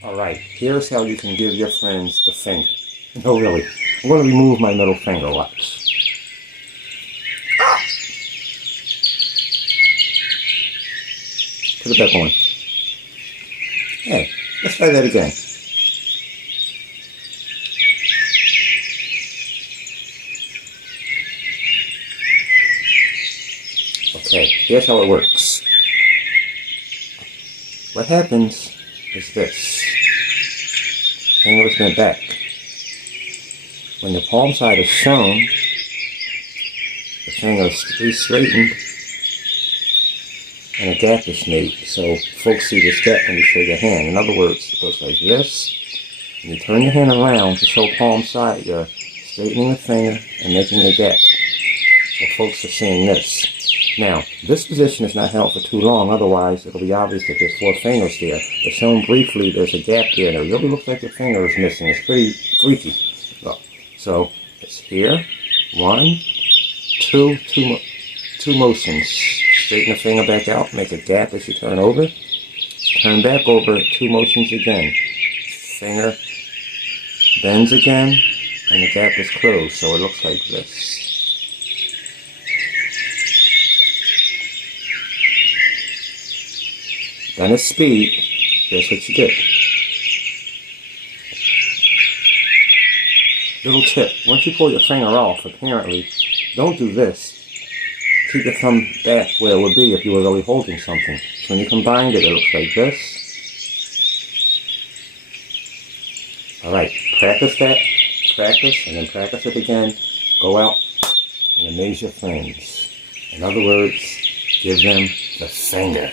Alright, here's how you can give your friends the finger. No, really. I'm going to remove my middle finger, watch. Put it back on. Hey, let's try that again. Okay, here's how it works. What happens is this. Finger is bent back. When the palm side is shown, the finger is straightened and a gap is made. So folks see this gap when you show your hand. In other words, it goes like this. And you turn your hand around to show palm side. You're straightening the finger and making a gap. So folks are seeing this. Now, this position is not held for too long, otherwise it'll be obvious that there's 4 fingers there. But shown briefly, there's a gap there, and it really looks like your finger is missing. It's pretty freaky. Look. So, it's here. 1, 2, two motions. Straighten the finger back out, make a gap as you turn over. Turn back over, 2 motions again. Finger bends again, and the gap is closed, so it looks like this. Then at speed, here's what you get. Little tip, once you pull your finger off, apparently, don't do this. Keep your thumb back where it would be if you were really holding something. So when you combine it, it looks like this. Alright, practice that, and then practice it again. Go out and amaze your friends. In other words, give them the finger.